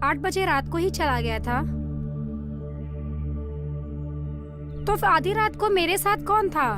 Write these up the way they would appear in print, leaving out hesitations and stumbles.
8 बजे रात को ही चला गया था। तो फिर आधी रात को मेरे साथ कौन था?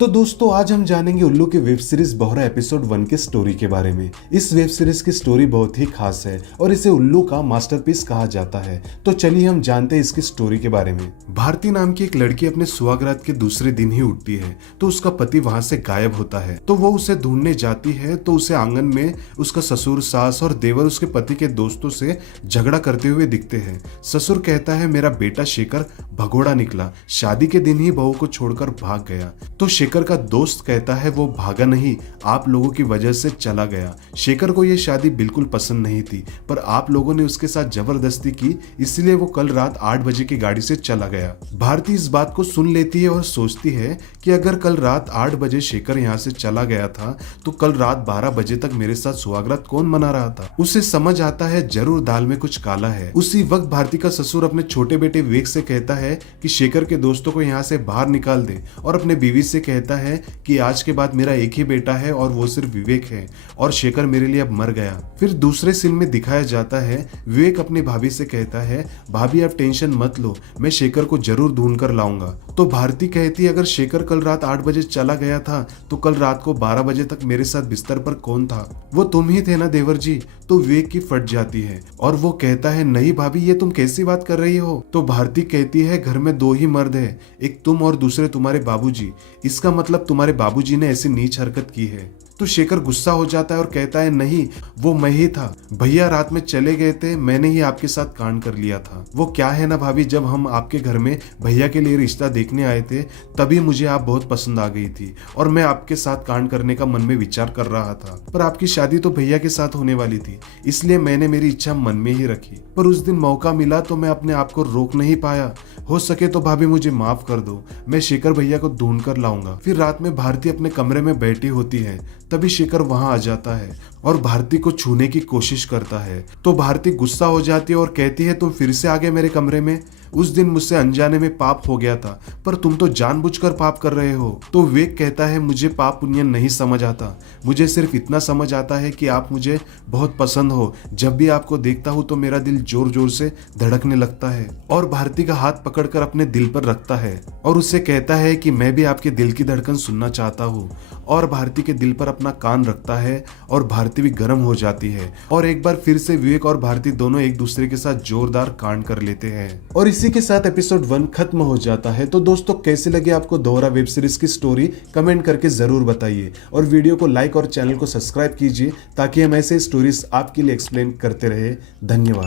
तो दोस्तों आज हम जानेंगे उल्लू की वेब सीरीज बोहरा एपिसोड 1 के स्टोरी के बारे में। इस वेब सीरीज की स्टोरी बहुत ही खास है और इसे उल्लू का मास्टरपीस कहा जाता है। तो चलिए हम जानते हैं इसकी स्टोरी के बारे में। भारती नाम की एक लड़की अपने सुहागरात के दूसरे दिन ही उठती है तो उसका पति वहां से गायब होता है। तो वो उसे ढूंढने जाती है तो उसे आंगन में उसका ससुर, सास और देवर उसके पति के दोस्तों से झगड़ा करते हुए दिखते हैं। ससुर कहता है मेरा बेटा शेखर भगोड़ा निकला, शादी के दिन ही बहू को छोड़कर भाग गया। तो शेखर का दोस्त कहता है वो भागा नहीं, आप लोगों की वजह से चला गया। शेखर को यह शादी बिल्कुल पसंद नहीं थी पर आप लोगों ने उसके साथ जबरदस्ती की, इसलिए वो कल रात 8 बजे की गाड़ी से चला गया। भारती इस बात को सुन लेती है और सोचती है कि अगर कल रात 8 बजे शेखर यहाँ से चला गया था तो कल रात 12 बजे तक मेरे साथ सुहागरात कौन मना रहा था। उसे समझ आता है जरूर दाल में कुछ काला है। उसी वक्त भारती का ससुर अपने छोटे बेटे विवेक से कहता है कि शेखर के दोस्तों को यहाँ से बाहर निकाल दे और अपने बीवी से कहता है कि आज के बाद मेरा एक ही बेटा है और वो सिर्फ विवेक है और शेखर मेरे लिए अब मर गया। फिर दूसरे सीन में दिखाया जाता है विवेक अपनी भाभी से कहता है भाभी आप टेंशन मत लो, मैं शेखर को जरूर ढूंढ कर लाऊंगा। तो भारती कहती है अगर शेखर कल रात 8 बजे चला गया था तो कल रात को 12 बजे तक मेरे साथ बिस्तर पर कौन था? वो तुम ही थे ना देवर जी। तो विवेक की फट जाती है और वो कहता है नहीं भाभी ये तुम कैसी बात कर रही हो। तो भारती कहती है घर में 2 ही मर्द है, एक तुम और दूसरे तुम्हारे बाबूजी, इसका मतलब तुम्हारे बाबूजी ने ऐसी नीच हरकत की है। तो शेखर गुस्सा हो जाता है और कहता है नहीं वो मैं ही था, भैया रात में चले गए थे, मैंने ही आपके साथ कांड कर लिया था। वो क्या है ना भाभी, जब हम आपके घर में भैया के लिए रिश्ता देखने आए थे तभी मुझे आप बहुत पसंद आ गई थी और मैं आपके साथ कांड करने का मन में विचार कर रहा था, पर आपकी शादी तो भैया के साथ होने वाली थी इसलिए मैंने मेरी इच्छा मन में ही रखी। पर उस दिन मौका मिला तो मैं अपने आप को रोक नहीं पाया। हो सके तो भाभी मुझे माफ कर दो, मैं शेखर भैया को ढूंढ कर लाऊंगा। फिर रात में भारती अपने कमरे में बैठी होती है तभी शेखर वहां आ जाता है और भारती को छूने की कोशिश करता है। तो भारती गुस्सा हो जाती है और कहती है तुम फिर से आ गए मेरे कमरे में, उस दिन मुझसे अनजाने में पाप हो गया था पर तुम तो जानबूझकर पाप कर रहे हो। तो विवेक कहता है मुझे पाप पुण्य नहीं समझ आता, मुझे सिर्फ इतना समझ आता है कि आप मुझे बहुत पसंद हो, जब भी आपको देखता हूँ तो मेरा दिल जोर जोर से धड़कने लगता है। और भारती का हाथ पकड़कर अपने दिल पर रखता है और उससे कहता है कि मैं भी आपके दिल की धड़कन सुनना चाहता हूँ। और भारती के दिल पर अपना कान रखता है और भारती भी गर्म हो जाती है और एक बार फिर से विवेक और भारती दोनों एक दूसरे के साथ जोरदार कांड कर लेते हैं। और इसी के साथ एपिसोड 1 खत्म हो जाता है। तो दोस्तों कैसे लगे आपको दोहरा वेब सीरीज की स्टोरी, कमेंट करके जरूर बताइए और वीडियो को लाइक और चैनल को सब्सक्राइब कीजिए ताकि हम ऐसे स्टोरीज आपके लिए एक्सप्लेन करते रहे। धन्यवाद।